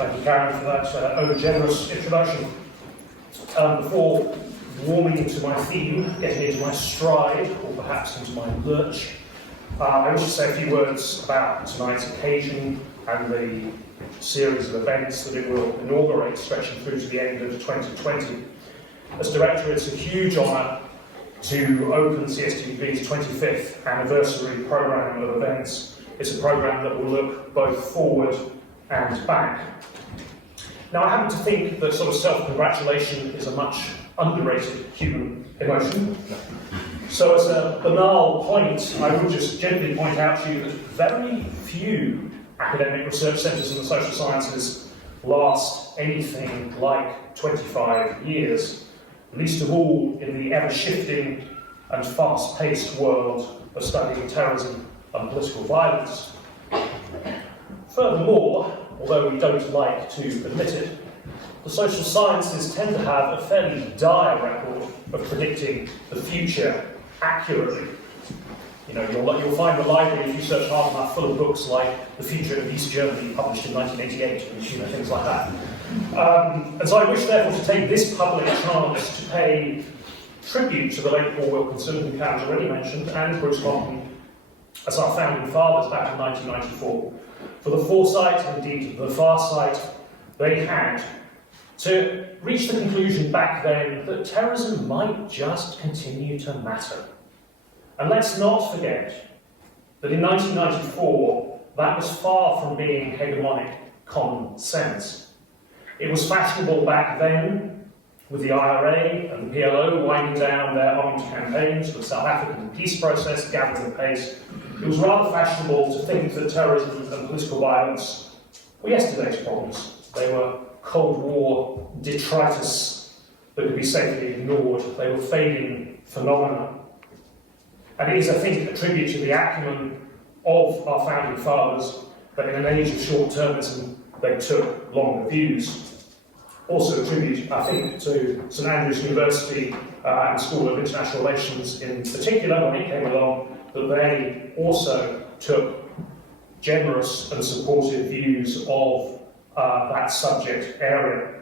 Thank you, Karen, for that over-generous introduction. Before warming into my theme, getting into my stride, or perhaps into my lurch, I wish to say a few words about tonight's occasion and the series of events that it will inaugurate, stretching through to the end of 2020. As Director, it's a huge honour to open CSTV's 25th anniversary programme of events. It's a programme that will look both forward and back. Now, I happen to think that sort of self-congratulation is a much underrated human emotion. So as a banal point, I would just gently point out to you that very few academic research centres in the social sciences last anything like 25 years, least of all in the ever-shifting and fast-paced world of studying terrorism and political violence. Furthermore, although we don't like to admit it, the social sciences tend to have a fairly dire record of predicting the future accurately. You know, you'll find the library, if you search hard enough, full of books like The Future of East Germany, published in 1988, and things like that. And so I wish, therefore, to take this public chance to pay tribute to the late Paul Wilkinson, who Karen's already mentioned, and Bruce Longton, as our founding fathers back in 1994, for the foresight, indeed the farsight, they had to reach the conclusion back then that terrorism might just continue to matter. And let's not forget that in 1994, that was far from being hegemonic common sense. It was fashionable back then, with the IRA and the PLO winding down their armed campaigns for the South African peace process gathering pace. It was rather fashionable to think that terrorism and political violence were yesterday's problems. They were Cold War detritus that could be safely ignored. They were fading phenomena. And it is, I think, a tribute to the acumen of our founding fathers that in an age of short-termism they took longer views. Also a tribute, I think, to St Andrews University and School of International Relations in particular, when it came along, that they also took generous and supportive views of that subject area.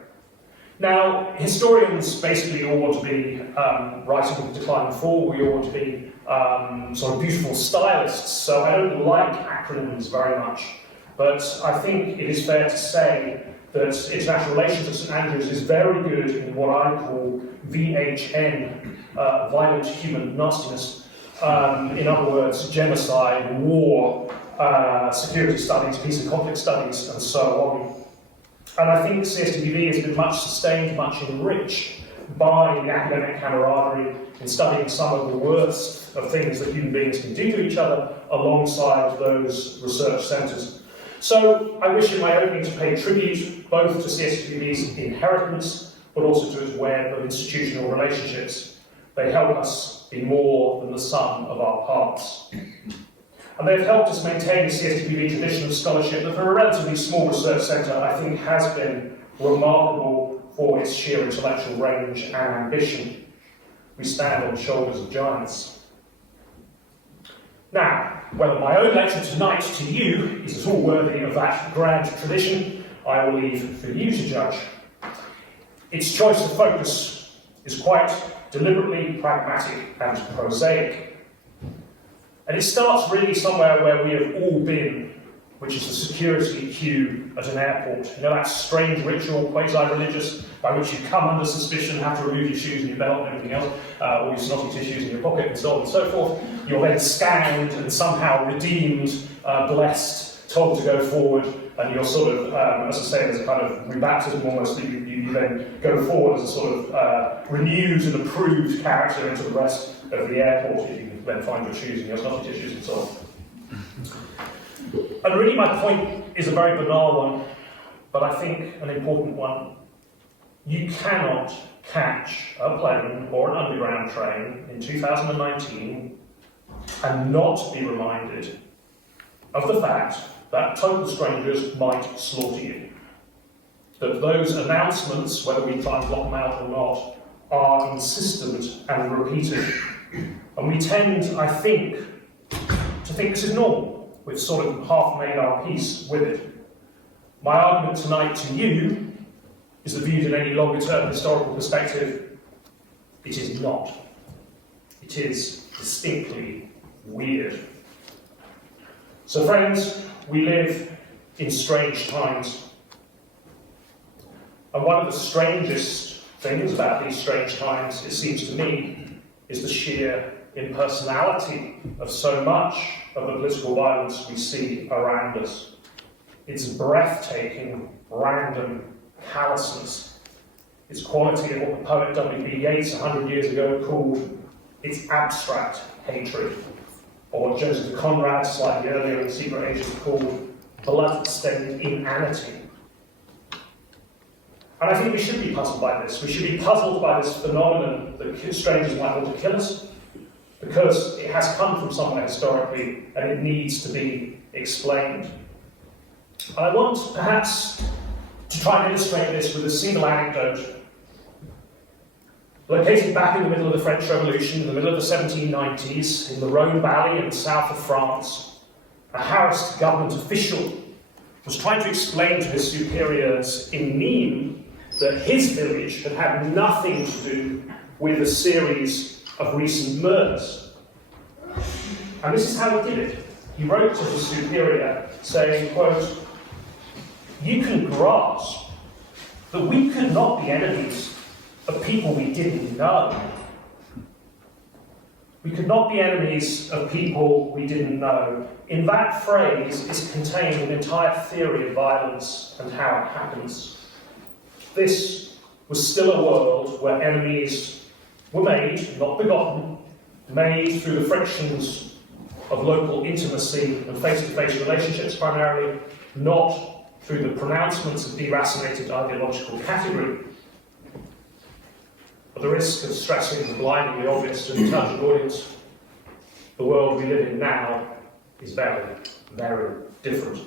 Now, historians basically all want to be writing with decline and fall. We all want to be sort of beautiful stylists, so I don't like acronyms very much. But I think it is fair to say that international relations at St Andrews is very good in what I call VHN, violent human nastiness. In other words, genocide, war, security studies, peace and conflict studies, and so on. And I think CSTV has been much sustained, much enriched by the academic camaraderie in studying some of the worst of things that human beings can do to each other alongside those research centres. So I wish in my opening to pay tribute both to CSTV's inheritance, but also to its web of institutional relationships. They help us be more than the sum of our parts. And they've helped us maintain the CSTV tradition of scholarship that for a relatively small research centre, I think has been remarkable for its sheer intellectual range and ambition. We stand on the shoulders of giants. Now, whether my own lecture tonight to you is at all worthy of that grand tradition, I will leave for you to judge. Its choice of focus is quite deliberately pragmatic and prosaic. And it starts really somewhere where we have all been, which is the security queue at an airport. You know, that strange ritual, quasi-religious, by which you come under suspicion, have to remove your shoes and your belt and everything else, or your snotty tissues in your pocket and so on and so forth. You're then scanned and somehow redeemed, blessed, told to go forward, and you're sort of, as I say, there's a kind of rebaptism almost, you then go forward as a sort of renewed and approved character into the rest of the airport. You can then find your shoes and your snotty tissues and so on. And really my point is a very banal one, but I think an important one. You cannot catch a plane or an underground train in 2019 and not be reminded of the fact that total strangers might slaughter you. That those announcements, whether we try and block them out or not, are insistent and repeated. And we tend, I think, to think this is normal. We've sort of half made our peace with it. My argument tonight to you is that viewed in any longer-term historical perspective, it is not. It is distinctly weird. So friends, we live in strange times. And one of the strangest things about these strange times, it seems to me, is the sheer impersonality of so much of the political violence we see around us. Its breathtaking, random callousness. Its quality of what the poet W.B. Yeats 100 years ago called its abstract hatred, or what Joseph Conrad slightly earlier in The Secret Ages called blood-stained inanity. And I think we should be puzzled by this. We should be puzzled by this phenomenon that strangers might want to kill us, because it has come from somewhere historically and it needs to be explained. And I want perhaps to try and illustrate this with a single anecdote. Located back in the middle of the French Revolution, in the middle of the 1790s, in the Rhone Valley in the south of France, a harassed government official was trying to explain to his superiors in Nîmes that his village had had nothing to do with a series of recent murders. And this is how he did it. He wrote to his superior saying, quote, "You can grasp that we could not be enemies of people we didn't know. We could not be enemies of people we didn't know." In that phrase is contained an entire theory of violence and how it happens. This was still a world where enemies were made, not begotten, made through the frictions of local intimacy and face-to-face relationships primarily, not through the pronouncements of deracinated ideological category. At the risk of stressing the blindingly obvious to an intelligent audience, the world we live in now is very, very different.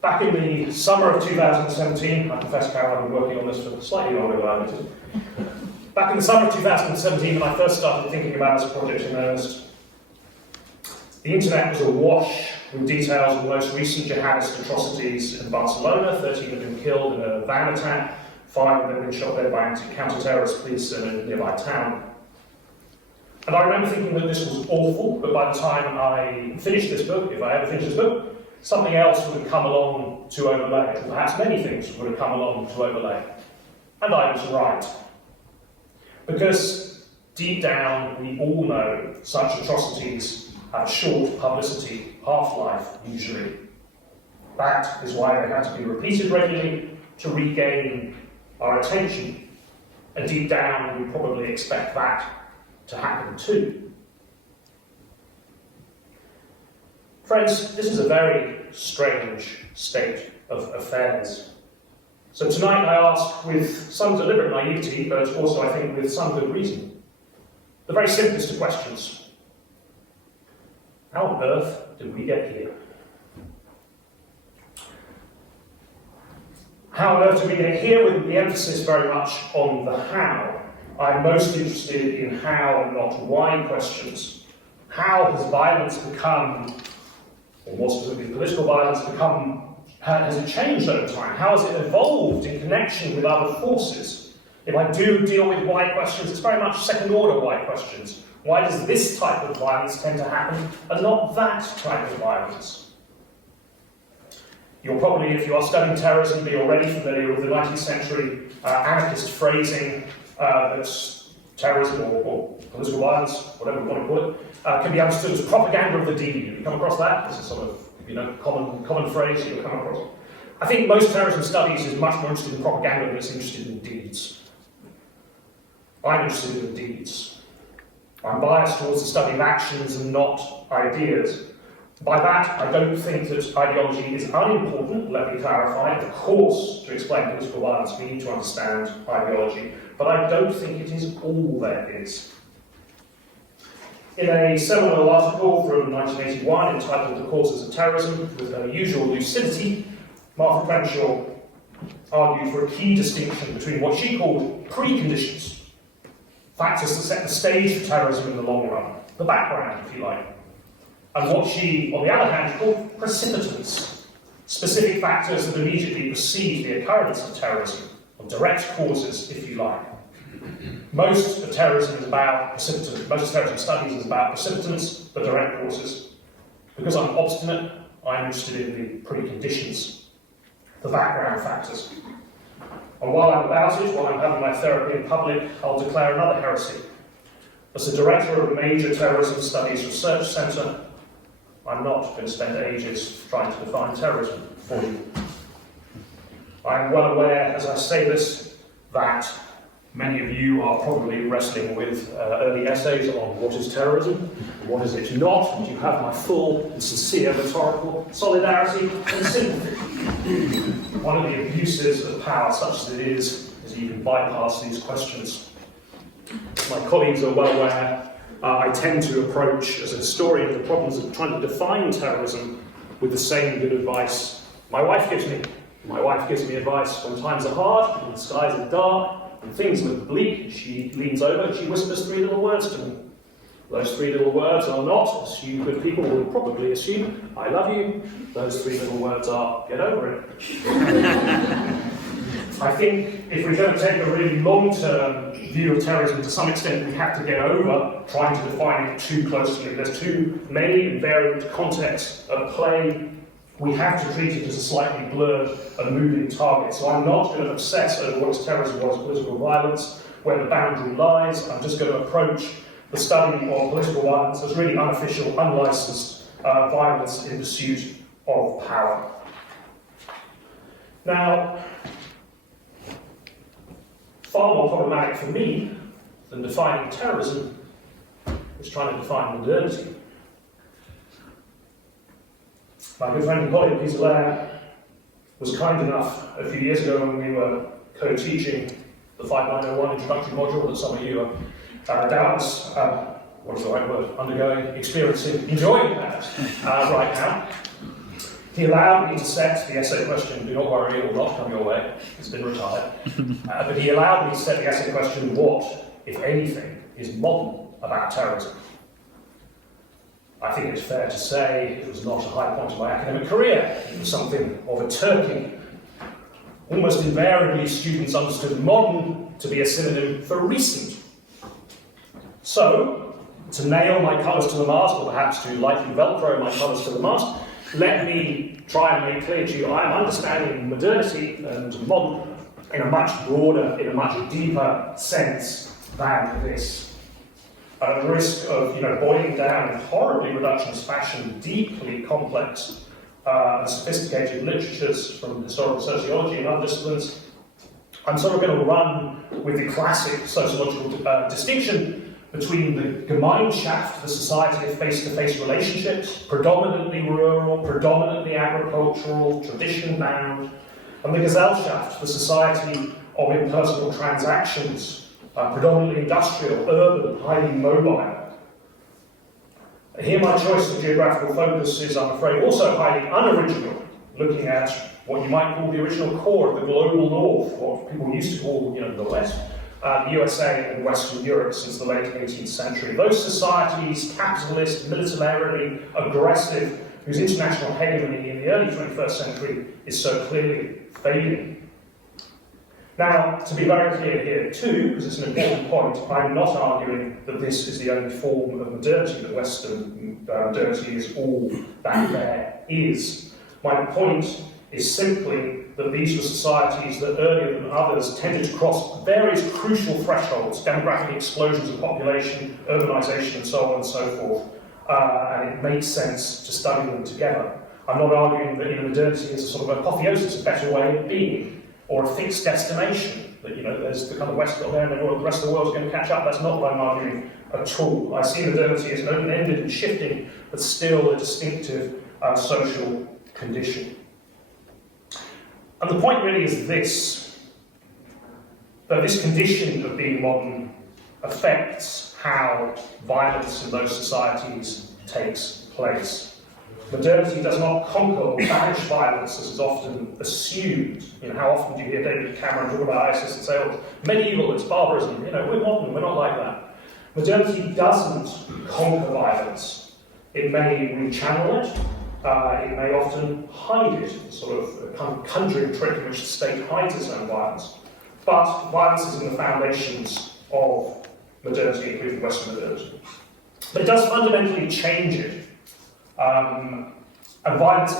Back in the summer of 2017, I confess, Carol, I've been working on this for slightly longer than I wanted. Back in the summer of 2017, when I first started thinking about this project in earnest, the internet was awash with details of the most recent jihadist atrocities in Barcelona. 13 had been killed in a van attack, 5 had been shot dead by counter-terrorist police in a nearby town. And I remember thinking that this was awful, but by the time I finished this book, if I ever finish this book, something else would have come along to overlay it. Perhaps many things would have come along to overlay. And I was right. Because deep down, we all know such atrocities have a short publicity half-life, usually. That is why they had to be repeated regularly to regain our attention. And deep down, we probably expect that to happen too. Friends, this is a very strange state of affairs. So tonight I ask, with some deliberate naivety, but also I think with some good reason, the very simplest of questions. How on earth did we get here? How on earth did we get here, with the emphasis very much on the how? I'm most interested in how and not why questions. How has violence become, or more specifically political violence become, has it changed over time? How has it evolved in connection with other forces? If I do deal with why questions, it's very much second order why questions. Why does this type of violence tend to happen and not that type of violence? You'll probably, if you are studying terrorism, be already familiar with the 19th century anarchist phrasing that terrorism or political violence, whatever we want to call it, can be understood as propaganda of the deed. Have you come across that? This is sort of common phrase you'll come across. I think most terrorism studies is much more interested in propaganda than it's interested in deeds. I'm interested in deeds. I'm biased towards the study of actions and not ideas. By that, I don't think that ideology is unimportant, let me clarify. Of course, to explain political violence, we need to understand ideology, but I don't think it is all there is. In a seminal article from 1981 entitled "The Causes of Terrorism," with her usual lucidity, Martha Crenshaw argued for a key distinction between what she called preconditions, factors that set the stage for terrorism in the long run, the background, if you like, and what she, on the other hand, called precipitants, specific factors that immediately precede the occurrence of terrorism, or direct causes, if you like. Most of terrorism is about precipitants. Most of terrorism studies is about precipitants, the direct causes. Because I'm obstinate, I'm interested in the preconditions, the background factors. And while I'm about it, while I'm having my therapy in public, I'll declare another heresy. As the director of a major terrorism studies research centre, I'm not going to spend ages trying to define terrorism for you. I am well aware, as I say this, that many of you are probably wrestling with early essays on what is terrorism, and what is it not, and you have my full and sincere rhetorical solidarity and sympathy. One of the abuses of power, such as it is you can bypass these questions. My colleagues are well aware, I tend to approach, as a historian, the problems of trying to define terrorism with the same good advice my wife gives me. My wife gives me advice when times are hard, when the skies are dark, and things look bleak. She leans over and she whispers 3 little words to me. Those 3 little words are not, as you good people would probably assume, I love you. Those 3 little words are, get over it. I think if we're going to take a really long-term view of terrorism, to some extent we have to get over trying to define it too closely. There's too many and varied contexts at play. We have to treat it as a slightly blurred and moving target. So I'm not going to obsess over what is terrorism, what is political violence, where the boundary lies. I'm just going to approach the study of political violence as really unofficial, unlicensed violence in pursuit of power. Now, far more problematic for me than defining terrorism is trying to define modernity. My good friend and colleague Peter Lair was kind enough a few years ago when we were co-teaching the 5901 introductory module that some of you are doubtless, what's the right word, undergoing, experiencing, enjoying perhaps right now. He allowed me to set the essay question, do not worry, it will not come your way, it's been retired. But he allowed me to set the essay question, what, if anything, is modern about terrorism? I think it's fair to say it was not a high point of my academic career. It was something of a turkey. Almost invariably, students understood modern to be a synonym for recent. So, to nail my colours to the mast, or perhaps to lightly velcro my colours to the mast, let me try and make clear to you I am understanding modernity and modern in a much broader, in a much deeper sense than this. At the risk of boiling down in horribly reductionist fashion deeply complex and sophisticated literatures from historical sociology and other disciplines, I'm sort of going to run with the classic sociological distinction between the Gemeinschaft, the society of face-to-face relationships, predominantly rural, predominantly agricultural, tradition-bound, and the Gesellschaft, the society of impersonal transactions, predominantly industrial, urban, highly mobile. Here my choice of geographical focus is, I'm afraid, also highly unoriginal, looking at what you might call the original core of the global north, what people used to call the West, the USA and Western Europe since the late 18th century. Those societies, capitalist, militarily aggressive, whose international hegemony in the early 21st century is so clearly fading. Now, to be very clear here too, because it's an important point, I'm not arguing that this is the only form of modernity, that Western modernity is all that there is. My point is simply that these were societies that earlier than others tended to cross various crucial thresholds, demographic explosions of population, urbanisation and so on and so forth, and it makes sense to study them together. I'm not arguing that modernity is a sort of apotheosis, a better way of being, or a fixed destination, that there's the kind of West got there and the rest of the world's going to catch up. That's not what I'm arguing at all. I see modernity as an open-ended and shifting, but still a distinctive social condition. And the point really is this, that this condition of being modern affects how violence in those societies takes place. Modernity does not conquer or banish violence, as is often assumed. How often do you hear David Cameron talk about ISIS and say, oh, medieval, it's barbarism. We're modern, we're not like that. Modernity doesn't conquer violence. It may rechannel it, It may often hide it, sort of a kind of conjuring trick in which the state hides its own violence. But violence is in the foundations of modernity, including Western modernity. But it does fundamentally change it. And political violence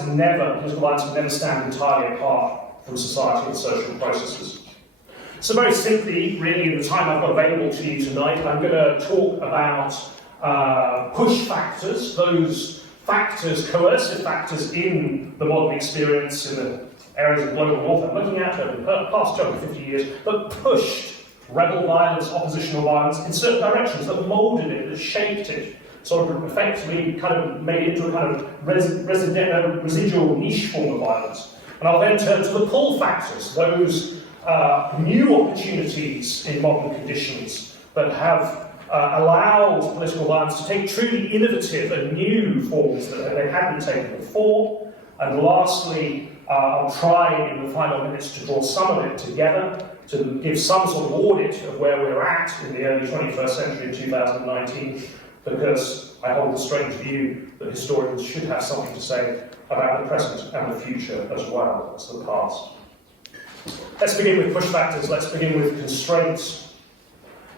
can never stand entirely apart from society and social processes. So very simply, really, in the time I've got available to you tonight, I'm going to talk about push factors, those factors, coercive factors in the modern experience in the areas of global north I'm looking at over the past 250 years, that pushed rebel violence, oppositional violence in certain directions, that moulded it, that shaped it, sort of effectively kind of made it into a kind of residual niche form of violence. And I'll then turn to the pull factors, those new opportunities in modern conditions that have allowed political violence to take truly innovative and new forms that they hadn't taken before. And lastly, I'll try in the final minutes to draw some of it together, to give some sort of audit of where we're at in the early 21st century in 2019, because I hold the strange view that historians should have something to say about the present and the future as well as the past. Let's begin with push factors, let's begin with constraints.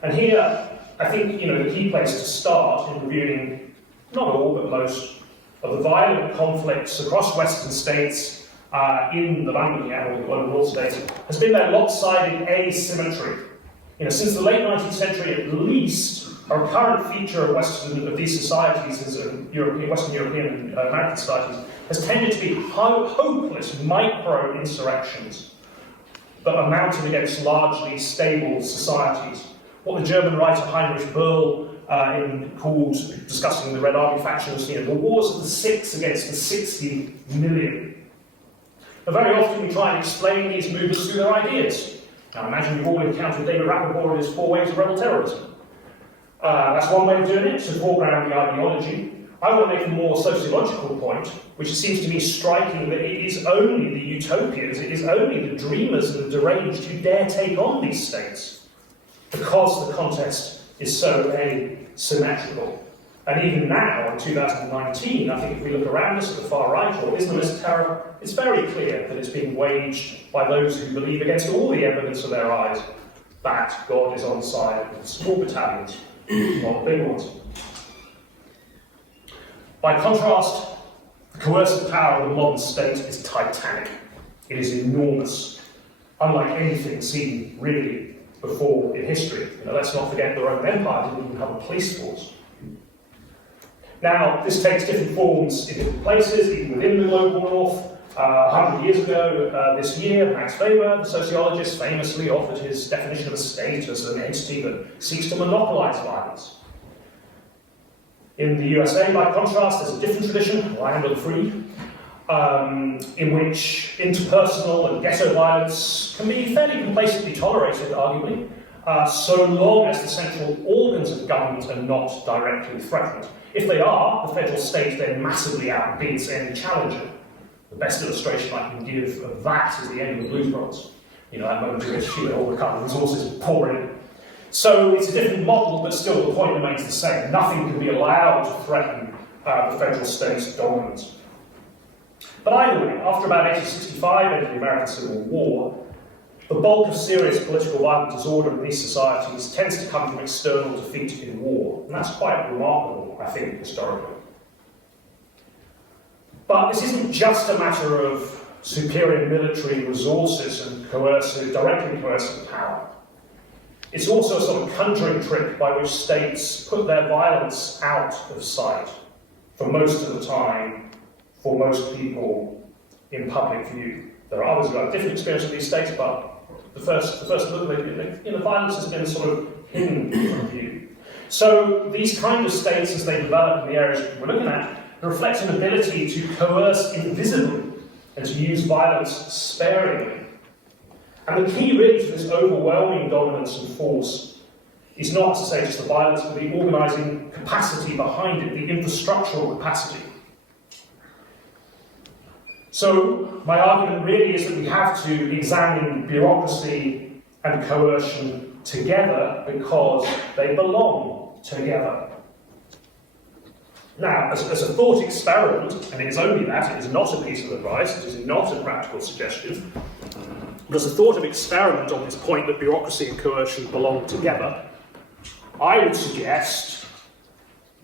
And here, I think the key place to start in reviewing, not all, but most, of the violent conflicts across Western states in the land looking at, or the global north states, has been their lopsided asymmetry. Since the late 19th century at least, a recurrent feature of these societies, Western European and American societies, has tended to be hopeless micro-insurrections that are mounted against largely stable societies. What the German writer Heinrich Böll called, discussing the Red Army factions, the wars of the 6 against the 60 million. Now, very often we try and explain these movements through their ideas. Now, imagine you've all encountered David Rappaport and his 4 waves of rebel terrorism. That's one way of doing it, to foreground the ideology. I want to make a more sociological point, which seems to me striking, that it is only the utopians, it is only the dreamers and the deranged who dare take on these states, because the contest is so asymmetrical. And even now, in 2019, I think if we look around us at the far right, or Islamist terror, it's very clear that it's being waged by those who believe, against all the evidence of their eyes, that God is on the side of the small battalions, not the big ones. By contrast, the coercive power of the modern state is titanic. It is enormous, unlike anything seen really before in history. Let's not forget the Roman Empire didn't even have a police force. Now, this takes different forms in different places, even within the global north. 100 years ago, this year, Max Weber, the sociologist, famously offered his definition of a state as an entity that seeks to monopolize violence. In the USA, by contrast, there's a different tradition, land of the free, in which interpersonal and ghetto violence can be fairly complacently tolerated, arguably, so long as the central organs of government are not directly threatened. If they are, the federal state then massively outbids any challenger. The best illustration I can give of that is the end of the Blues Brothers. That moment in which all the kind of resources pour in. So it's a different model, but still the point remains the same. Nothing can be allowed to threaten the federal state's dominance. But either way, after about 1865 and the American Civil War, the bulk of serious political violent disorder in these societies tends to come from external defeat in war. And that's quite remarkable, I think, historically. But this isn't just a matter of superior military resources and directly coercive power. It's also a sort of conjuring trick by which states put their violence out of sight for most of the time, for most people in public view. There are others who have different experience with these states, but the first look, the violence has been sort of hidden from view. So these kind of states, as they develop in the areas we're looking at, reflect an ability to coerce invisibly and to use violence sparingly. And the key really to this overwhelming dominance and force is not to say just the violence, but the organising capacity behind it, the infrastructural capacity. So my argument really is that we have to examine bureaucracy and coercion together because they belong together. Now, as a thought experiment, and it is only that, it is not a piece of advice, it is not a practical suggestion, but as a thought of experiment on this point that bureaucracy and coercion belong together, I would suggest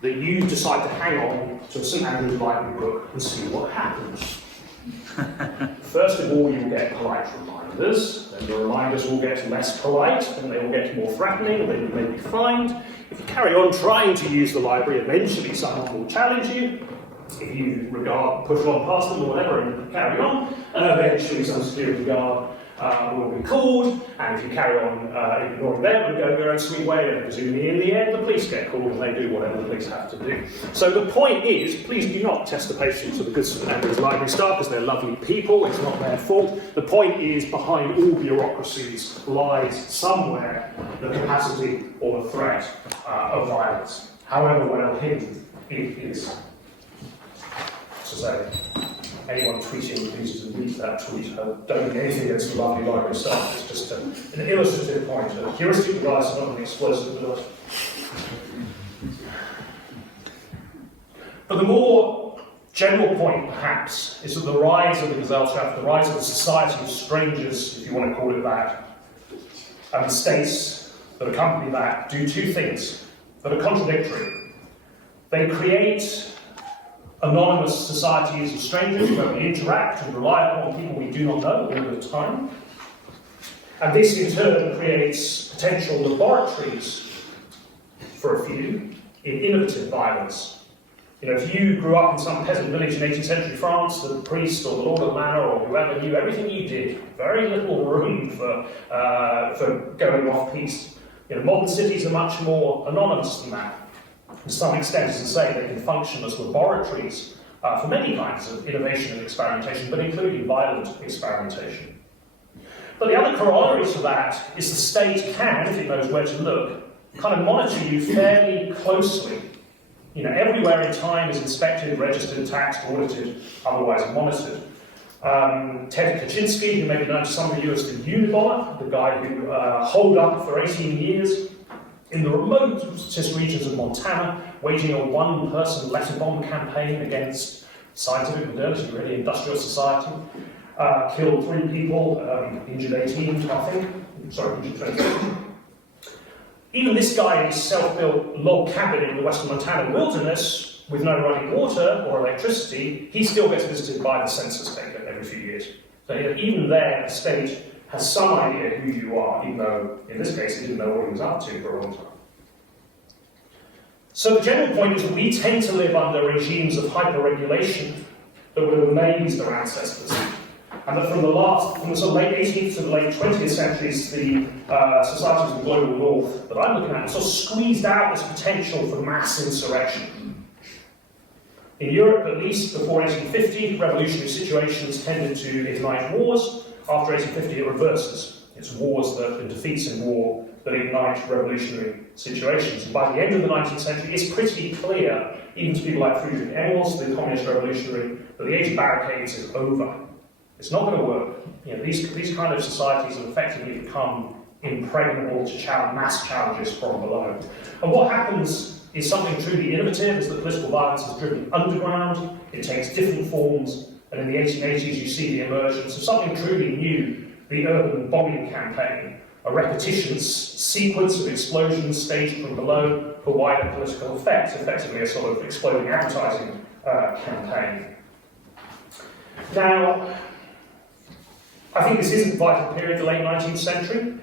that you decide to hang on to a St Andrews Library book and see what happens. First of all, you'll get polite reminders, then the reminders will get less polite, and they will get more threatening, and then you may be fined. If you carry on trying to use the library, eventually someone will challenge you. If you push on past them or whatever and carry on, eventually some security guard will be called, and if you carry on ignoring them and go your own sweet way, then presumably in the end the police get called and they do whatever the police have to do. So the point is, please do not test the patience of the good St Andrews Library staff, because they're lovely people, it's not their fault. The point is, behind all bureaucracies lies somewhere the capacity or the threat of violence. However well hidden it is. To say, anyone tweeting, please delete that tweet. Don't mean anything against the lovely library staff. It's just an illustrative point. A heuristic device is not an explosive device. But the more general point, perhaps, is that the rise of the Gesellschaft, the rise of the society of strangers, if you want to call it that, and the states that accompany that, do two things that are contradictory. They create anonymous societies of strangers where we interact and rely upon people we do not know all the time. And this in turn creates potential laboratories for a few in innovative violence. You know, if you grew up in some peasant village in 18th century France, the priest or the lord of the manor or whoever knew everything you did, very little room for going off-piste. You know, modern cities are much more anonymous than that. To some extent, as I say, they can function as laboratories for many kinds of innovation and experimentation, but including violent experimentation. But the other corollary to that is the state can, if it knows where to look, kind of monitor you fairly closely. You know, everywhere in time is inspected, registered, taxed, audited, otherwise monitored. Ted Kaczynski, who may be known to some of you as the Unabomber, the guy who holed up for 18 years in the remotest regions of Montana, waging a one-person letter bomb campaign against scientific modernity, really, industrial society. Killed 3 people, injured 18, I think. Sorry, injured 20. Even this guy in his self-built log cabin in the western Montana wilderness, with no running water or electricity, he still gets visited by the census taker every few years. So even there, the state has some idea who you are, even though, in this case, he didn't know what he was up to for a long time. So the general point is that we tend to live under regimes of hyper-regulation that would have amazed our ancestors. And that from the sort of late 18th to the late 20th centuries, the societies of the global north that I'm looking at sort of squeezed out this potential for mass insurrection. In Europe, at least before 1850, revolutionary situations tended to ignite wars. After 1850, it reverses. It's wars and defeats in war that ignite revolutionary situations. And by the end of the 19th century, it's pretty clear, even to people like Friedrich Engels, the communist revolutionary, that the age of barricades is over. It's not going to work. You know, these kind of societies have effectively become impregnable to mass challenges from below. And what happens is something truly innovative, is that political violence is driven underground, it takes different forms, and in the 1880s you see the emergence of something truly new, the urban bombing campaign, a repetitious sequence of explosions staged from below for wider political effect, effectively a sort of exploding advertising campaign. Now, I think this is a vital period, the late 19th century.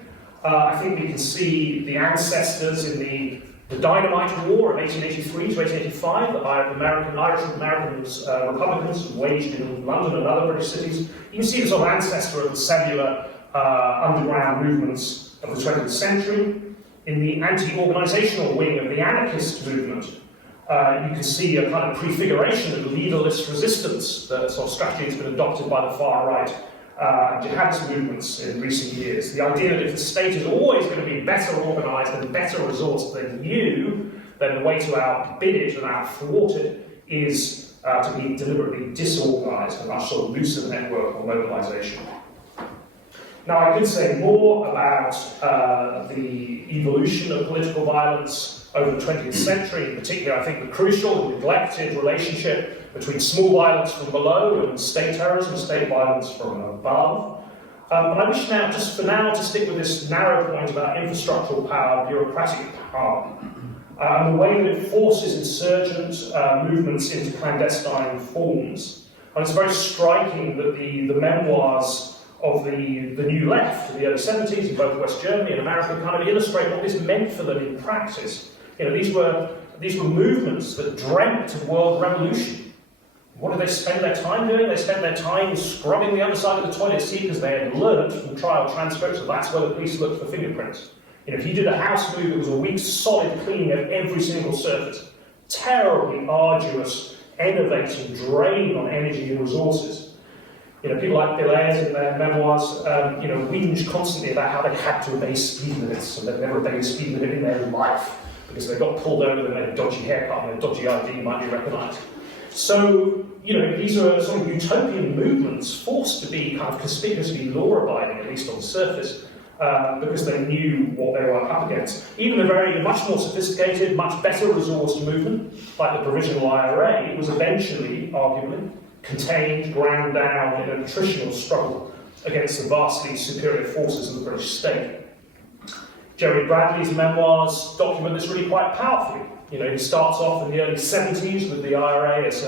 I think we can see the ancestors in the Dynamite War of 1883 to 1885 that Irish Americans, Republicans waged in London and other British cities. You can see the sort of ancestor of the cellular underground movements of the 20th century. In the anti-organisational wing of the anarchist movement, you can see a kind of prefiguration of the leaderless resistance, the sort of strategy that's been adopted by the far right jihadist movements in recent years. The idea that if the state is always going to be better organised and better resourced than you, then the way to outbid it and outthwart it is to be deliberately disorganised, a much sort of looser network or mobilisation. Now, I could say more about the evolution of political violence over the 20th century. In particular, I think the crucial, neglected relationship between small violence from below and state terrorism, state violence from above. But I wish now, just for now, to stick with this narrow point about infrastructural power, bureaucratic power, and the way that it forces insurgent movements into clandestine forms. And it's very striking that the memoirs of the New Left of the early 70s in both West Germany and America kind of illustrate what this meant for them in practice. These were movements that dreamt of world revolution. What did they spend their time doing? They spent their time scrubbing the other side of the toilet seat because they had learnt from trial transcripts that that's where the police looked for fingerprints. If you did a house move, it was a week's solid cleaning of every single surface. Terribly arduous, enervating drain on energy and resources. People like Bill Ayers in their memoirs, whinge constantly about how they had to obey speed limits, and they've never obeyed a speed limit in their life because they got pulled over, they made a dodgy haircut, and a dodgy ID might be recognised. So, these are sort of utopian movements forced to be kind of conspicuously law-abiding, at least on the surface, because they knew what they were up against. Even a much more sophisticated, much better resourced movement, like the Provisional IRA, was eventually, arguably, contained, ground down in an attritional struggle against the vastly superior forces of the British state. Jerry Bradley's memoirs document this really quite powerfully. He starts off in the early 70s with the IRA as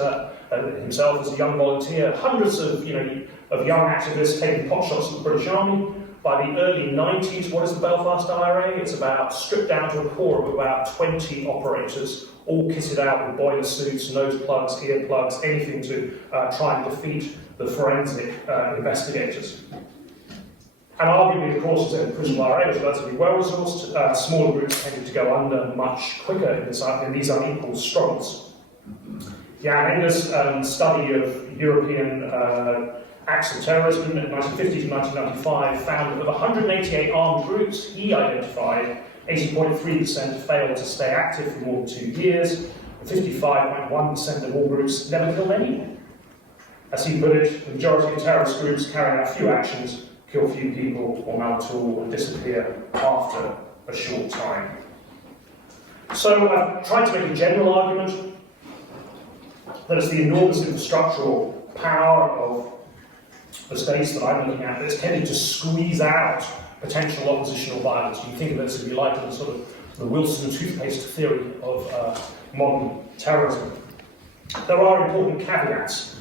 himself as a young volunteer, hundreds of young activists taking potshots at the British Army. By the early 90s, what is the Belfast IRA? It's about stripped down to a core of about 20 operators, all kitted out with boiler suits, nose plugs, ear plugs, anything to try and defeat the forensic investigators. And arguably, of course, the Provisional IRA was relatively well-resourced. Smaller groups tended to go under much quicker in these unequal struggles. Jan Enger's study of European acts of terrorism in the 1950s and 1995 found that of 188 armed groups he identified, 80.3% failed to stay active for more than 2 years, and 55.1% of all groups never killed anyone. As he put it, the majority of terrorist groups carry out few actions, kill few people, or none at all, and disappear after a short time. So I've tried to make a general argument that it's the enormous infrastructural power of the states that I'm looking at that's tended to squeeze out potential oppositional violence. You think of this, if you like, as sort of the Wilson toothpaste theory of modern terrorism. There are important caveats.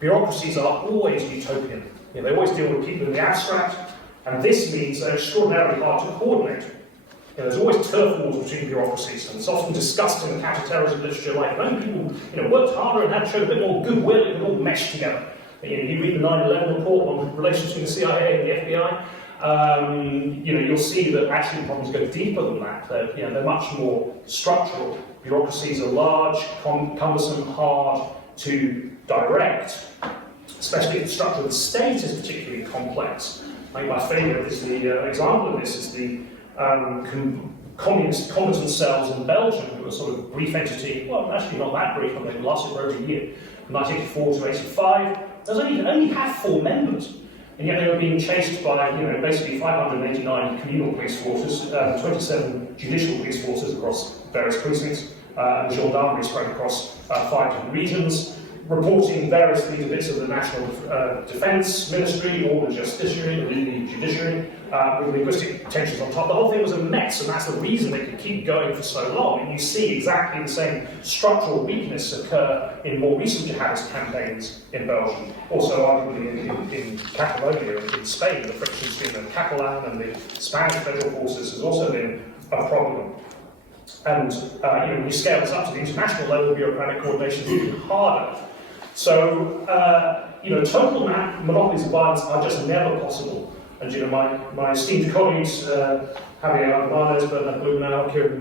Bureaucracies are always utopian. They always deal with people in the abstract, and this means they're extraordinarily hard to coordinate. There's always turf wars between bureaucracies, and it's often discussed in the counter-terrorism literature like, if only people worked harder and had shown a bit more goodwill, it would all mesh together. You read the 9/11 report on relations between the CIA and the FBI, you'll see that actually the problems go deeper than that. They're much more structural. Bureaucracies are large, cumbersome, hard to direct, especially if the structure of the state is particularly complex. I think my favourite is the example of this is the communist combatant cells in Belgium, who were sort of brief entity, well, actually not that brief, they lasted for over a year, from 1984 to 85. There's only had 4 members, and yet they were being chased by, basically 589 communal police forces, 27 judicial police forces across various precincts, and gendarmerie spread across 5 different regions, reporting variously to bits of the National Defence Ministry or the Justiciary, the Judiciary, with linguistic tensions on top. The whole thing was a mess, and that's the reason they could keep going for so long. And you see exactly the same structural weakness occur in more recent jihadist campaigns in Belgium. Also, arguably in Catalonia, in Spain, the friction between the Catalan and the Spanish federal forces has also been a problem. And when you scale this up to the international level, bureaucratic coordination is even harder. So, total monopolies of violence are just never possible. And my esteemed colleagues, Javier Alvarez, Bernard Blumenau, Kieran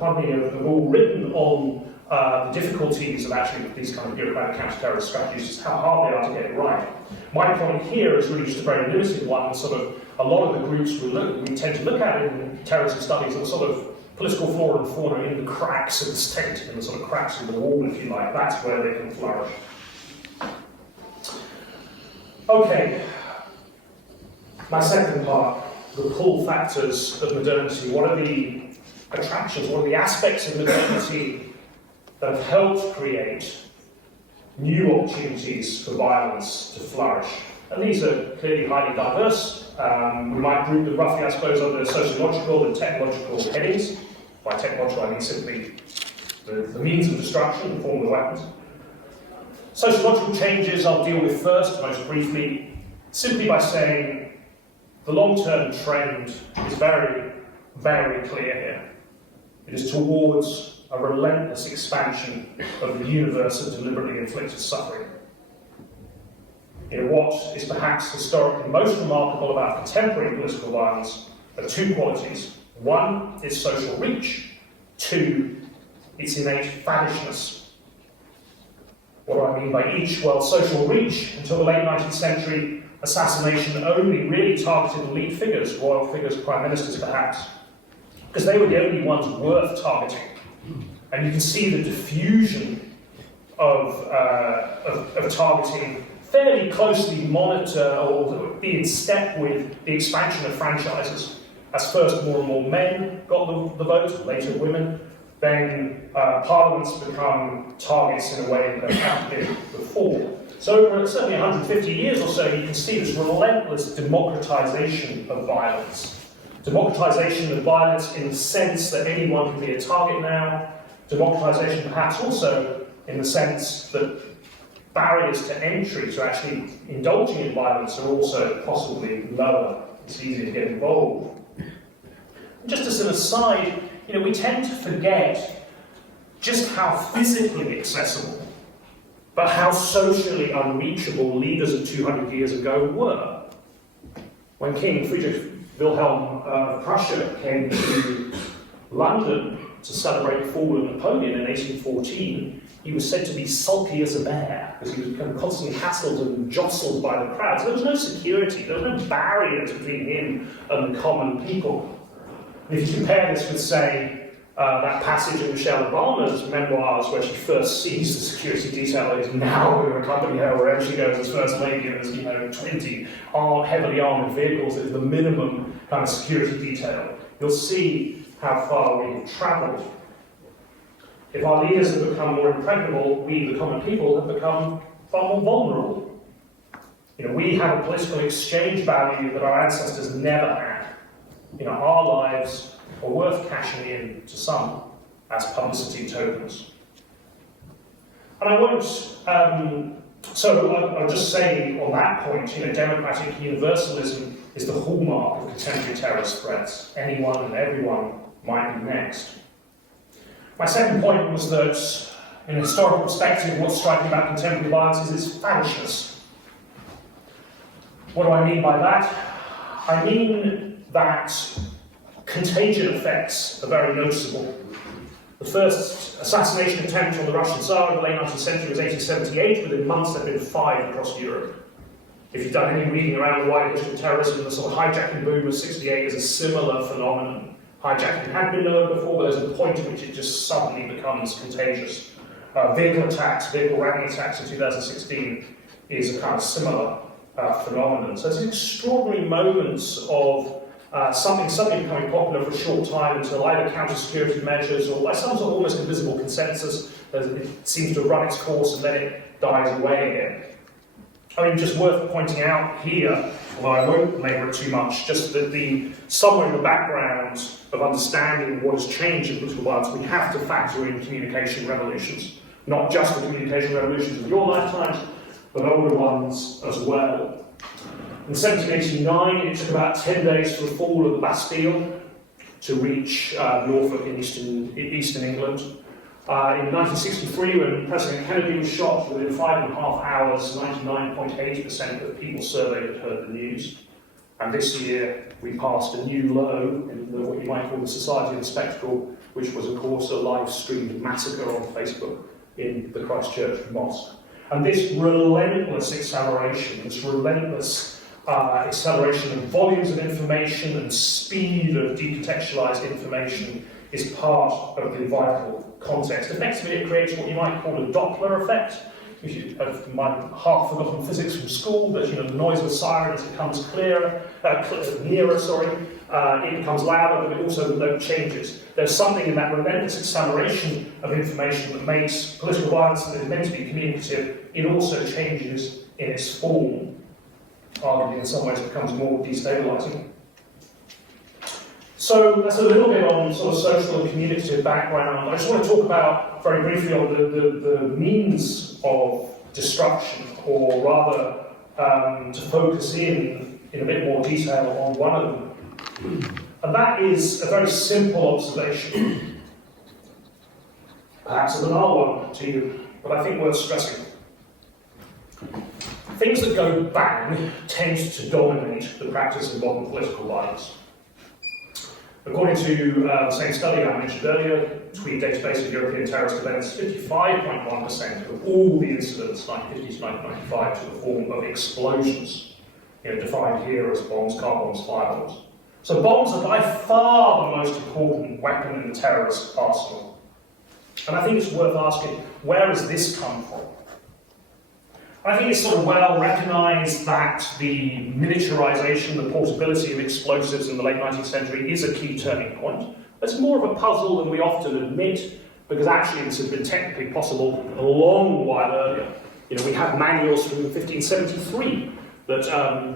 Company, have all written on the difficulties of actually these kind of bureaucratic counter-terrorist strategies, just how hard they are to get it right. My point here is really just a very limited one. Sort of a lot of the groups we tend to look at in terrorism studies are sort of political flora and fauna in the cracks of the state, in the sort of cracks of the wall, if you like. That's where they can flourish. Okay, my second part, the pull factors of modernity. What are the attractions, what are the aspects of modernity that have helped create new opportunities for violence to flourish. And these are clearly highly diverse. We might group them roughly, I suppose, under sociological and technological headings. By technological, I mean simply the means of destruction, the form of weapons. Sociological changes I'll deal with first, most briefly, simply by saying the long-term trend is very, very clear here. It is towards a relentless expansion of the universe of deliberately inflicted suffering. What is perhaps historically most remarkable about contemporary political violence are two qualities. One, its social reach. Two, its innate faddishness. What do I mean by each? Well, social reach. Until the late 19th century, assassination only really targeted elite figures, royal figures, prime ministers perhaps, because they were the only ones worth targeting. And you can see the diffusion of targeting fairly closely monitor or be in step with the expansion of franchises. As first more and more men got the vote, later women, then parliaments become targets in a way that they haven't been before. So over certainly 150 years or so, you can see this relentless democratization of violence. Democratization of violence in the sense that anyone can be a target now. Democratization perhaps also in the sense that barriers to entry to actually indulging in violence are also possibly lower. It's easier to get involved. Just as an aside, we tend to forget just how physically accessible, but how socially unreachable leaders of 200 years ago were. When King Friedrich Wilhelm of Prussia came to London to celebrate the fall of Napoleon in 1814, he was said to be sulky as a bear, because he was kind of constantly hassled and jostled by the crowds. There was no security, there was no barrier between him and the common people. And if you compare this with, say, that passage in Michelle Obama's memoirs where she first sees the security detail is now going to accompany her wherever she goes as First Lady, and there's 20 heavily armoured vehicles is the minimum kind of security detail. You'll see how far we have travelled. If our leaders have become more impregnable, we, the common people, have become far more vulnerable. We have a political exchange value that our ancestors never had. Our lives are worth cashing in to some as publicity tokens. And I won't, I'll just say on that point, democratic universalism is the hallmark of contemporary terrorist threats. Anyone and everyone might be next. My second point was that, in a historical perspective, what's striking about contemporary violence is its faddishness. What do I mean by that? I mean that contagion effects are very noticeable. The first assassination attempt on the Russian Tsar in the late 19th century was 1878. Within months, there have been 5 across Europe. If you've done any reading around the wider history of terrorism, the sort of hijacking boom of 68 is a similar phenomenon. Hijacking had been known before, but there's a point at which it just suddenly becomes contagious. Vehicle attacks, vehicle ramming attacks in 2016 is a kind of similar phenomenon. So it's extraordinary moments of something becoming popular for a short time until either counter-security measures or by some sort of almost invisible consensus, it seems to have run its course and then it dies away again. Just worth pointing out here, although I won't labour it too much, just that somewhere in the background of understanding what has changed in political violence, we have to factor in communication revolutions. Not just the communication revolutions of your lifetimes, but older ones as well. In 1789, it took about 10 days for the fall of the Bastille to reach Norfolk in eastern England. In 1963, when President Kennedy was shot, within 5.5 hours, 99.8% of the people surveyed had heard the news. And this year, we passed a new low in what you might call the Society of the Spectacle, which was, of course, a live-streamed massacre on Facebook in the Christchurch Mosque. And this relentless acceleration, acceleration of volumes of information and speed of decontextualized information is part of the vital context. Effectively, it creates what you might call a Doppler effect. my half-forgotten physics from school, that the noise of a siren, as it comes nearer, it becomes louder, but also the note changes. There's something in that relentless acceleration of information that makes political violence that is meant to be communicative. It also changes in its form. Arguably, in some ways, it becomes more destabilizing. So that's a little bit on sort of social and communicative background. I just want to talk about, very briefly, on the means of destruction, or rather, to focus in a bit more detail on one of them. And that is a very simple observation. Perhaps a banal one to you, but I think worth stressing. Things that go bang tend to dominate the practice of modern political violence. According to the same study I mentioned earlier, Tweed Database of European Terrorist Events, 55.1% of all the incidents 1950 to 1995 took the form of explosions, defined here as bombs, car bombs, fire bombs. So bombs are by far the most important weapon in the terrorist arsenal. And I think it's worth asking, where has this come from? I think it's sort of well recognised that the militarisation, the portability of explosives in the late 19th century is a key turning point. It's more of a puzzle than we often admit, because actually this has been technically possible a long while earlier. We have manuals from 1573 that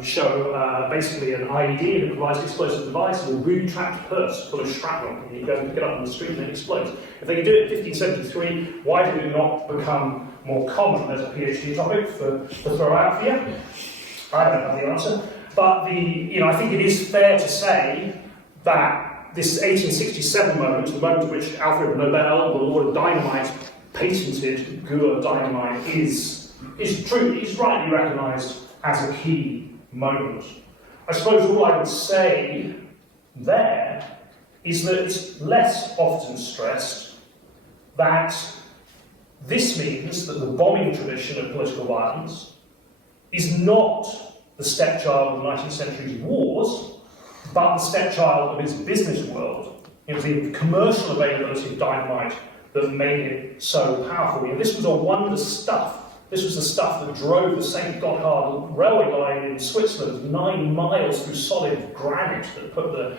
show basically an IED, an improvised explosive device, with a booby-trapped purse full of shrapnel, and you go and pick it up on the street and it explodes. If they can do it in 1573, why did it not become more common as a PhD topic to throw out for you? I don't have the answer. But I think it is fair to say that this 1867 moment, the moment at which Alfred Nobel, the Lord of Dynamite, patented Gua dynamite, is true, is rightly recognised as a key moment. I suppose all I would say there is that it's less often stressed that this means that the bombing tradition of political violence is not the stepchild of the 19th century's wars, but the stepchild of its business world. It was the commercial availability of dynamite that made it so powerful. This was a wonder stuff. This was the stuff that drove the St. Gotthard railway line in Switzerland 9 miles through solid granite, that put the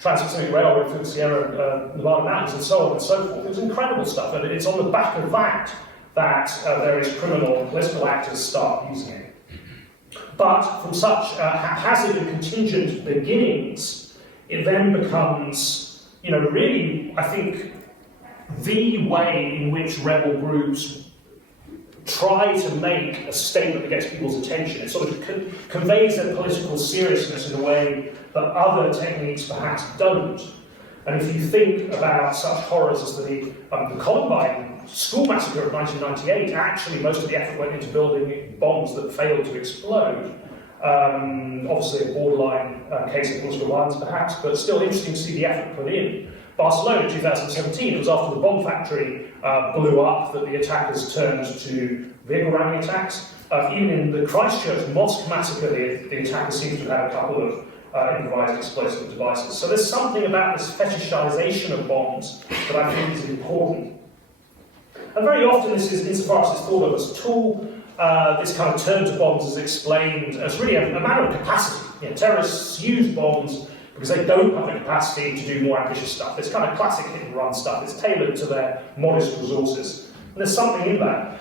Trans-Pacific Railroad through the Sierra Nevada mountains and so on and so forth. It was incredible stuff, and it's on the back of that various criminal and political actors start using it. But from such haphazard and contingent beginnings, it then becomes, really, I think, the way in which rebel groups try to make a statement that gets people's attention. It sort of conveys their political seriousness in a way that other techniques perhaps don't. And if you think about such horrors as the Columbine school massacre of 1998, actually most of the effort went into building bombs that failed to explode. Obviously a borderline case of political violence perhaps, but still interesting to see the effort put in. Barcelona, 2017, it was after the bomb factory blew up that the attackers turned to vehicle ramming attacks. Even in the Christchurch mosque massacre, the attackers seem to have had a couple of improvised explosive devices. So there's something about this fetishization of bombs that I think is important. And very often this is, insofar as it's thought of as a tool, this kind of turn to bombs is explained as really a matter of capacity. Terrorists use bombs because they don't have the capacity to do more ambitious stuff. It's kind of classic hit and run stuff. It's tailored to their modest resources. And there's something in that.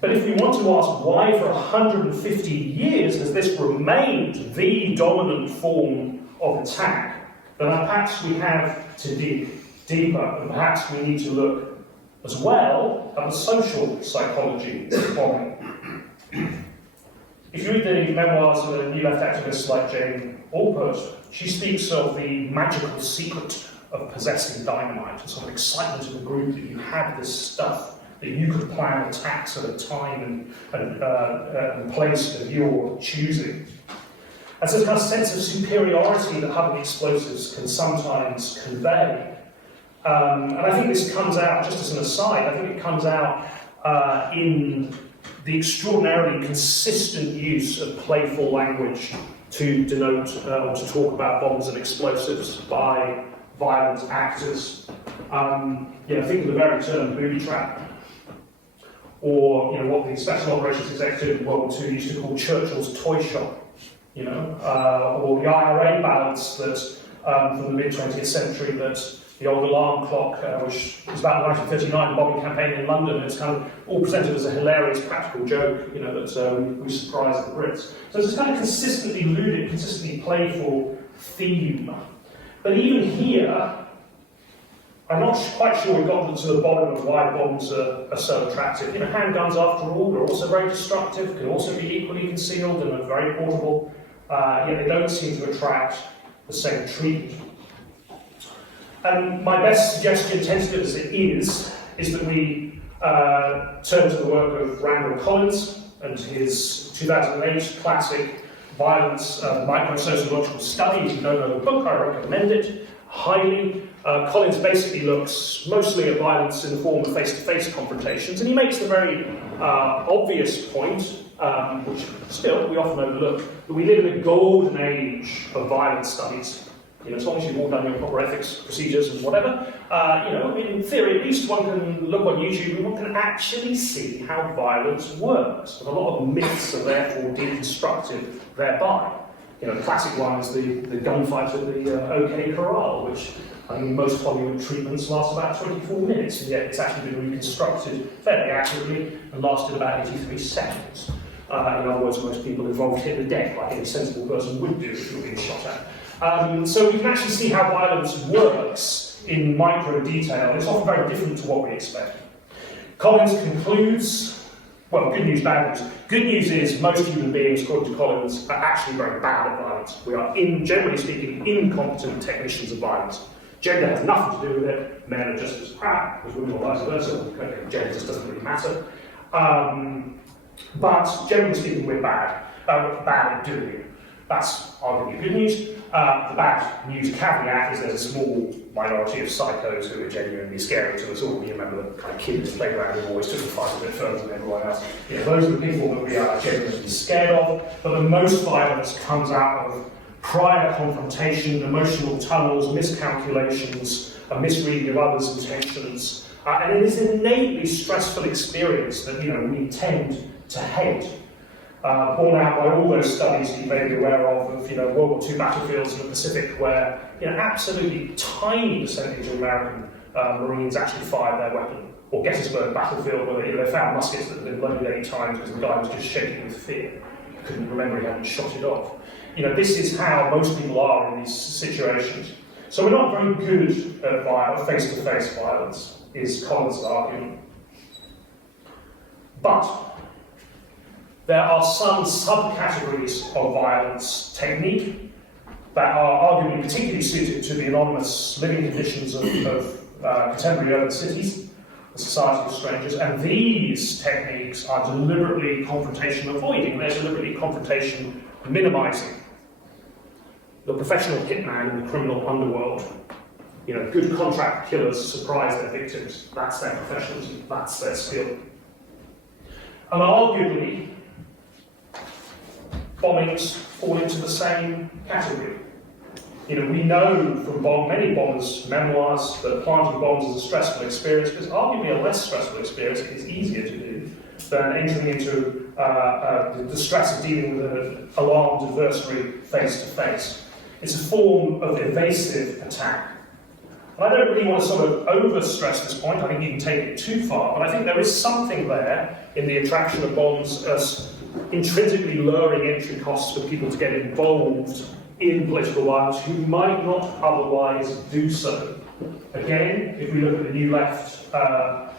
But if we want to ask why for 150 years has this remained the dominant form of attack, then perhaps we have to dig deeper, and perhaps we need to look as well at the social psychology of bombing. If you read the memoirs of New Left activists like Jane Allport, she speaks of the magical secret of possessing dynamite, the sort of excitement of the group that you had this stuff, that you could plan attacks at a time and place of your choosing. And so this kind of sense of superiority that having explosives can sometimes convey. And I think this comes out, just as an aside, I think it comes out in the extraordinarily consistent use of playful language to denote or to talk about bombs and explosives by violent actors. Think of the very term booby trap. or what the Special Operations Executive in World War II used to call Churchill's toy shop, or the IRA balance that from the mid-20th century, that the old alarm clock, which was about the 1939 bombing campaign in London. It's kind of all presented as a hilarious practical joke, that we surprised the Brits. So it's this kind of consistently ludic, consistently playful theme. But even here, I'm not quite sure we've gotten to the bottom of why bombs are so attractive. Handguns, after all, are also very destructive, can also be equally concealed and are very portable, yet they don't seem to attract the same treatment. And my best suggestion, tentative as it is that we turn to the work of Randall Collins and his 2008 classic Violence, Microsociological Study. If you don't know the book, I recommend it highly. Collins basically looks mostly at violence in the form of face-to-face confrontations, and he makes the very obvious point, which still we often overlook, that we live in a golden age of violence studies. As long as you've all done your proper ethics procedures and whatever, in theory at least one can look on YouTube and one can actually see how violence works. And a lot of myths are therefore deconstructed thereby. The classic one is the gunfight at the OK Corral, which I think most Hollywood treatments last about 24 minutes, and yet it's actually been reconstructed fairly accurately and lasted about 83 seconds. In other words, most people involved hit the deck like any sensible person would do if you were being shot at. So we can actually see how violence works in micro detail. It's often very different to what we expect. Collins concludes, well, good news, bad news. Good news is most human beings, according to Collins, are actually very bad at violence. We are, generally speaking, incompetent technicians of violence. Gender has nothing to do with it. Men are just as crap as women, or vice versa. Gender just doesn't really matter. But generally speaking, we're bad at doing it. That's arguably good news. The bad news caveat is there's a small minority of psychos who are genuinely scary to us all. You remember the kind of kid in the playground who always took the fight a bit further than everyone else. Those are the people that we are genuinely scared of. But the most violence comes out of prior confrontation, emotional tunnels, miscalculations, a misreading of others' intentions. And it is an innately stressful experience that we tend to hate. Borne out by all those studies you may be aware of World War II battlefields in the Pacific, where absolutely tiny percentage of American Marines actually fired their weapon. Or Gettysburg battlefield, where they found muskets that had been loaded 8 times because the guy was just shaking with fear. He couldn't remember he hadn't shot it off. This is how most people are in these situations. So we're not very good at face-to-face violence, is Collins' argument. But there are some subcategories of violence technique that are arguably particularly suited to the anonymous living conditions of contemporary urban cities, the society of strangers, and these techniques are deliberately confrontation avoiding, they're deliberately confrontation minimizing. The professional hitman in the criminal underworld, good contract killers surprise their victims. That's their professionalism, that's their skill. And arguably, bombings fall into the same category. We know from many bombers' memoirs that planting bombs is a stressful experience, but it's arguably a less stressful experience. It's easier to do than entering into the stress of dealing with an alarmed adversary face to face. It's a form of evasive attack. And I don't really want to sort of overstress this point. I think you can take it too far, but I think there is something there in the attraction of bombs as intrinsically lowering entry costs for people to get involved in political violence who might not otherwise do so. Again, if we look at the New Left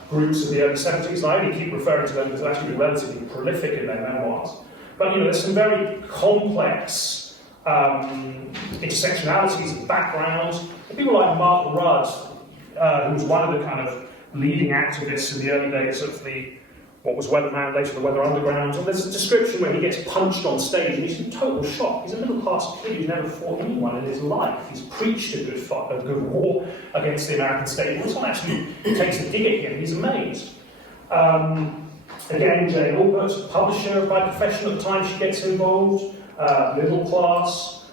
groups of the early 70s, and I only keep referring to them because they've actually been relatively prolific in their memoirs, but there's some very complex intersectionalities and backgrounds. People like Mark Rudd, who was one of the kind of leading activists in the early days of what was Weatherman, later the Weather Underground. And there's a description where he gets punched on stage and he's in total shock. He's a middle-class kid who's never fought anyone in his life. He's preached a good war against the American state. This one actually takes a dig at him. He's amazed. Again, Jane Albert, publisher by profession at the time she gets involved, middle class,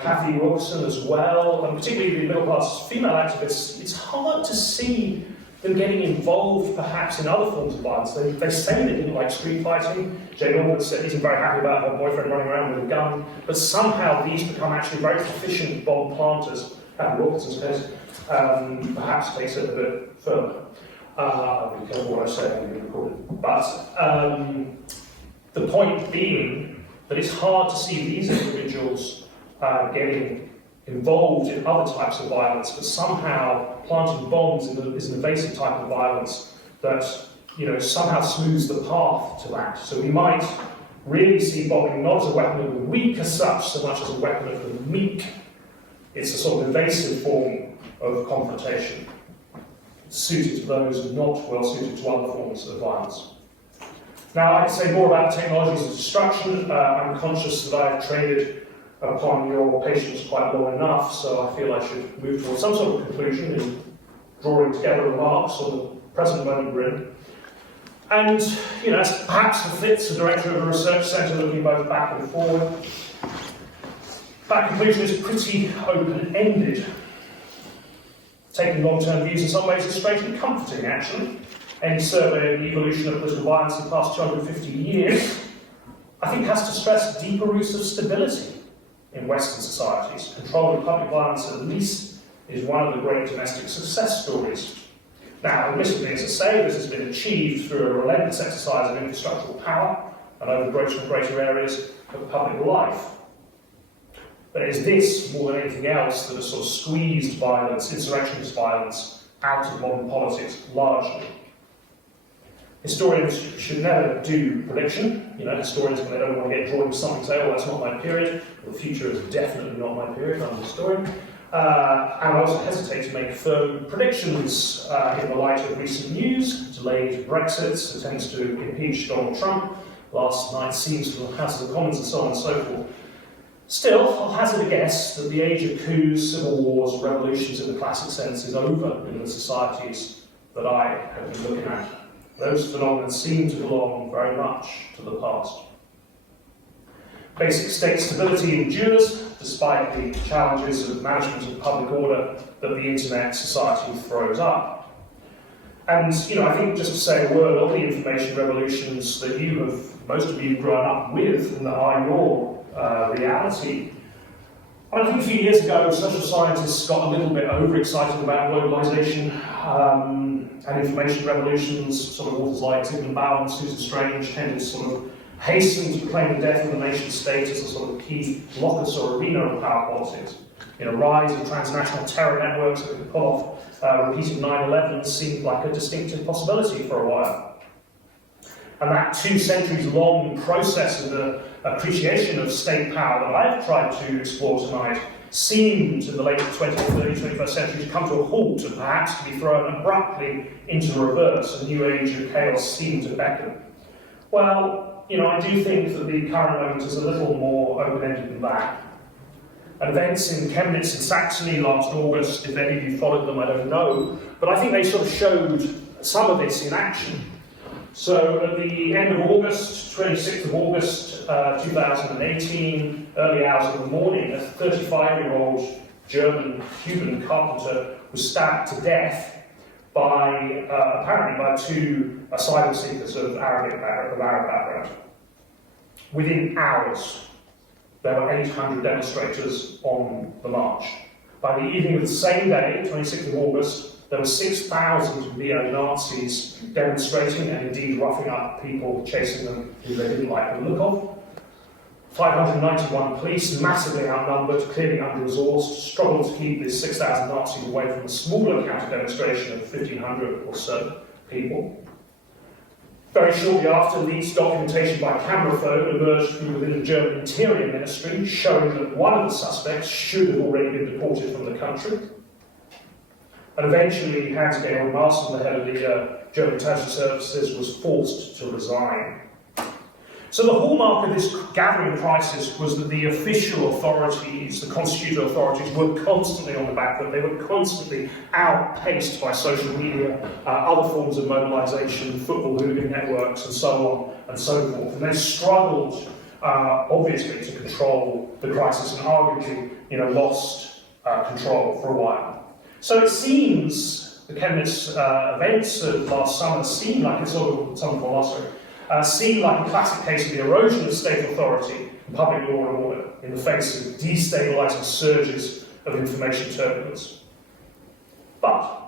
Kathy Wilson as well, and particularly the middle class female activists. It's hard to see them getting involved perhaps in other forms of violence. They say they didn't like street fighting. Jane Austen said isn't very happy about her boyfriend running around with a gun, but somehow these become actually very proficient bomb planters. Adam Wilkinson's case perhaps takes it a bit further. Be careful what I say, I'm being recorded. But the point being that it's hard to see these individuals getting involved in other types of violence, but somehow planting bombs is an invasive type of violence that somehow smooths the path to that. So we might really see bombing not as a weapon of the weak as such, so much as a weapon of the meek. It's a sort of invasive form of confrontation, suited to those not well suited to other forms of violence. Now, I can say more about technologies of destruction. I'm conscious that I've traded upon your patience quite long enough, so I feel I should move towards some sort of conclusion in drawing together remarks on the present moment we're in. And, as perhaps befits the director of a research centre looking both back and forward, that conclusion is pretty open-ended. Taking long-term views in some ways is strangely comforting, actually. Any survey of the evolution of political violence in the past 250 years, I think, has to stress deeper roots of stability in Western societies. Control of public violence, at least, is one of the great domestic success stories. Now, admittedly, as I say, this has been achieved through a relentless exercise of infrastructural power and over greater and greater areas of public life. But it is this, more than anything else, that has sort of squeezed violence, insurrectionist violence, out of modern politics, largely. Historians should never do prediction. Historians, when they don't want to get drawn to something, say, oh, that's not my period. Well, the future is definitely not my period, I'm a historian. And I also hesitate to make firm predictions in the light of recent news, delayed Brexits, attempts to impeach Donald Trump, last night's scenes from the House of Commons, and so on and so forth. Still, I'll hazard a guess that the age of coups, civil wars, revolutions in the classic sense is over in the societies that I have been looking at. Those phenomena seem to belong very much to the past. Basic state stability endures, despite the challenges of management of public order that the internet society throws up. And, I think just to say a word on the information revolutions that most of you grown up with and that are your reality. I think a few years ago, social scientists got a little bit overexcited about globalization and information revolutions. Sort of authors like Zygmunt Bauman and Susan Strange tended to sort of hasten to proclaim the death of the nation state as a sort of key locus or arena of power politics. Rise of transnational terror networks that could pull off repeated 9/11 seemed like a distinctive possibility for a while. And that 2 centuries-long process of the appreciation of state power that I've tried to explore tonight seemed, in the late 20th, early 21st century, to come to a halt and perhaps to be thrown abruptly into reverse. A new age of chaos seemed to beckon. Well, I do think that the current moment is a little more open-ended than that. And events in Chemnitz and Saxony last August, if any of you followed them, I don't know, but I think they sort of showed some of this in action. So at the end of August, 26th of August 2018, early hours of the morning, a 35-year-old German-Cuban carpenter was stabbed to death apparently by 2 asylum seekers of Arab background. Within hours, there were 800 demonstrators on the march. By the evening of the same day, 26th of August, there were 6,000 neo-Nazis demonstrating and indeed roughing up people, chasing them who they didn't like the look of. 591 police, massively outnumbered, clearly under-resourced, struggled to keep these 6,000 Nazis away from a smaller counter-demonstration of 1,500 or so people. Very shortly after, leaked documentation by camera phone emerged from within the German Interior Ministry, showing that one of the suspects should have already been deported from the country. And eventually, Hans-Georg Maaßen, the head of the German Intelligence Services, was forced to resign. So the hallmark of this gathering crisis was that the official authorities, the constituted authorities, were constantly on the back foot. They were constantly outpaced by social media, other forms of mobilisation, football hooligan networks, and so on and so forth. And they struggled, obviously, to control the crisis and arguably, lost control for a while. So it seems the Chemnitz events of last summer seem like a seem like a classic case of the erosion of state authority and public law and order in the face of destabilising surges of information turbulence. But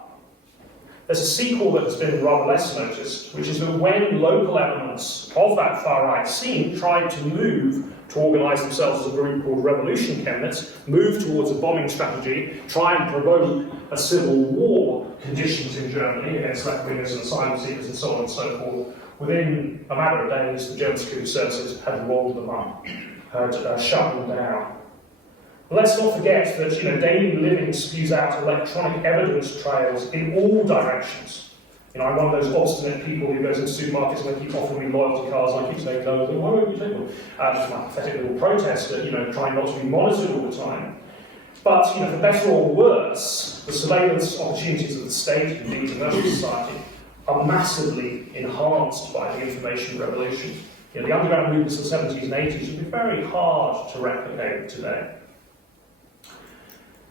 there's a sequel that has been rather less noticed, which is that when local elements of that far-right scene tried to move to organise themselves as a group called Revolution Chemnitz, move towards a bombing strategy, try and provoke a civil war conditions in Germany against left-wingers and asylum seekers and so on and so forth, within a matter of days, the German security services had rolled them up, had shut them down. But let's not forget that daily living spews out electronic evidence trails in all directions. I'm one of those obstinate people who goes into supermarkets and they keep offering me loyalty cards, and I keep saying no, why won't you take one? Just my pathetic little protest at trying not to be monitored all the time. But for better or worse, the surveillance opportunities of the state, indeed commercial society, are massively enhanced by the information revolution. The underground movements of the 70s and 80s would be very hard to replicate today.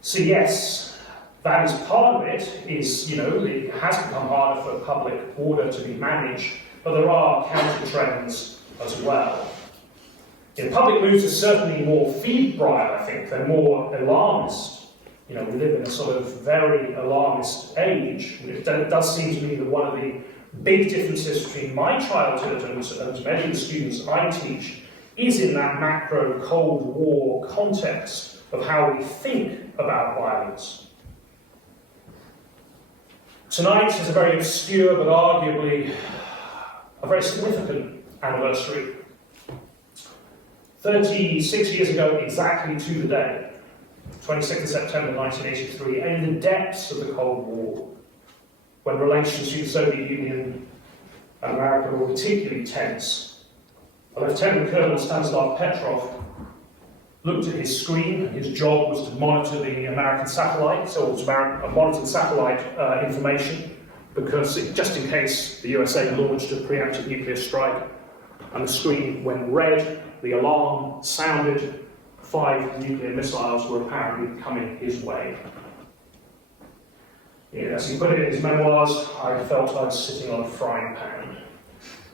So yes, that is part of it, it has become harder for public order to be managed, but there are counter trends as well. Public moves are certainly more febrile, I think, they're more alarmist. We live in a sort of very alarmist age. It does seem to me that one of the big differences between my childhood and many of the students I teach is in that macro Cold War context of how we think about violence. Tonight is a very obscure but arguably a very significant anniversary. 36 years ago exactly to the day, 26th of September 1983, in the depths of the Cold War, when relations between the Soviet Union and America were particularly tense, Lieutenant Colonel Stanislav Petrov looked at his screen. His job was to monitor the American satellites, or to monitor the satellite information, because just in case the USA launched a preemptive nuclear strike, and the screen went red, the alarm sounded, 5 nuclear missiles were apparently coming his way. As he put it in his memoirs, I felt I was sitting on a frying pan.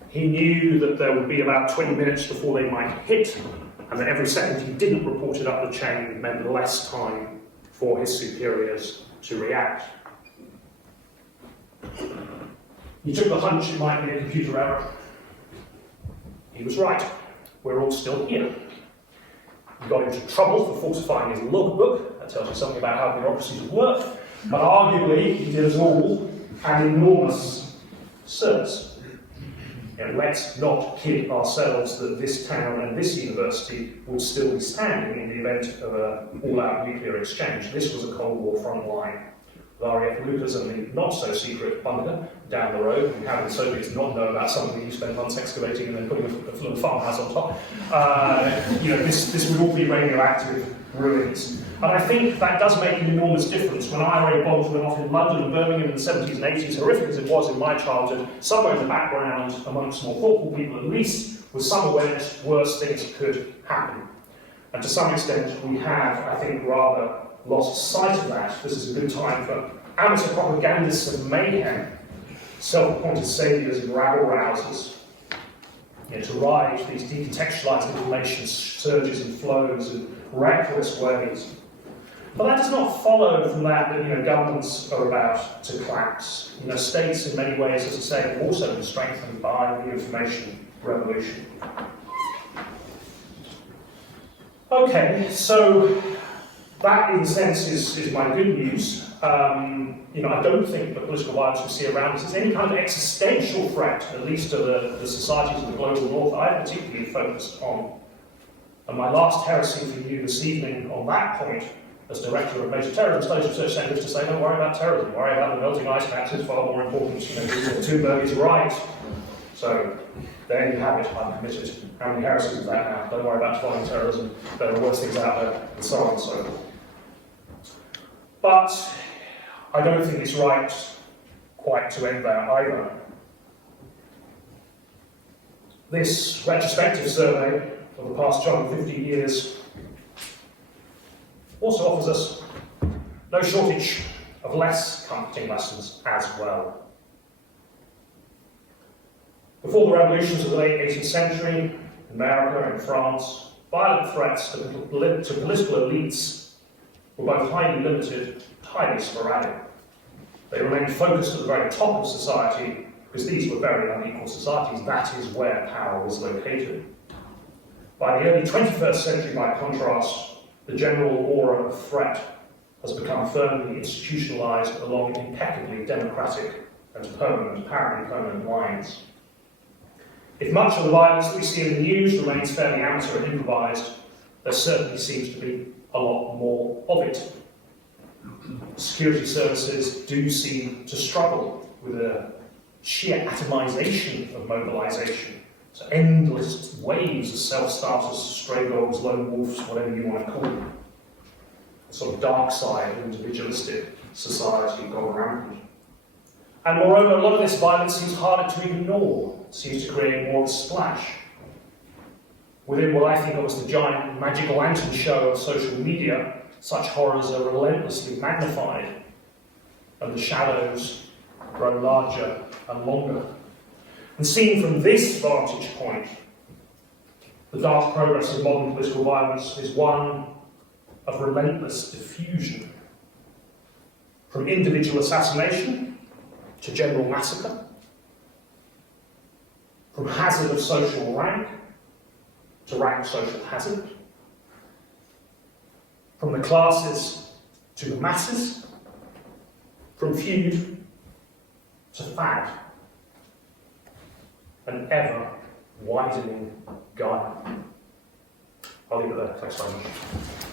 He knew that there would be about 20 minutes before they might hit, and that every second he didn't report it up the chain meant less time for his superiors to react. He took the hunch it might be a computer error. He was right. We're all still here. He got into trouble for falsifying his logbook. That tells you something about how bureaucracies work. But arguably, he did us all an enormous service. Let's not kid ourselves that this town and this university would still be standing in the event of an all-out nuclear exchange. This was a Cold War front line. With RAF Lucas and the not-so-secret bunker down the road, and how the Soviets not know about something you spent months excavating and then putting a little farmhouse on top. This would all be radioactive ruins. And I think that does make an enormous difference. When IRA bombs went off in London and Birmingham in the 70s and 80s, horrific as it was in my childhood, somewhere in the background, amongst more thoughtful people at least, was some awareness worse things could happen. And to some extent, we have, I think, rather lost sight of that. This is a good time for amateur propagandists of mayhem, self-appointed saviours and rabble-rousers, to ride these decontextualised information surges and flows in reckless ways. But that does not follow from that governments are about to collapse. States in many ways, as I say, have also been strengthened by the information revolution. Okay, so that in a sense is my good news. I don't think the political violence we see around us is any kind of existential threat, at least to the societies of the global north I'm particularly focused on. And my last heresy for you this evening on that point, as Director of Major Terrorism Studies Research Centre, is to say, don't worry about terrorism, worry about the melting ice caps, it's far more important. Thunberg is right. So, there you have it, I'm committed. How many heresies is that now? Don't worry about foreign terrorism, there are worse things out there, and so on and so forth. But I don't think it's right quite to end there either. This retrospective survey of the past 250 years also offers us no shortage of less comforting lessons as well. Before the revolutions of the late 18th century, in America and France, violent threats to political elites were both highly limited and highly sporadic. They remained focused at the very top of society because these were very unequal societies. That is where power was located. By the early 21st century, by contrast, the general aura of threat has become firmly institutionalized along impeccably democratic and apparently permanent lines. If much of the violence that we see in the news remains fairly amateur and improvised, there certainly seems to be a lot more of it. Security services do seem to struggle with a sheer atomization of mobilization. So endless waves of self-starters, stray dogs, lone wolves, whatever you want to call them. A sort of dark side of individualistic society gone rampant. And moreover, a lot of this violence seems harder to ignore. It seems to create more of a splash. Within what I think of as the giant magical lantern show of social media, such horrors are relentlessly magnified, and the shadows grow larger and longer. And seen from this vantage point, the dark progress of modern political violence is one of relentless diffusion. From individual assassination to general massacre, from hazard of social rank to rank social hazard, from the classes to the masses, from feud to fad, an ever-widening guide. I'll leave it there. Thanks very much.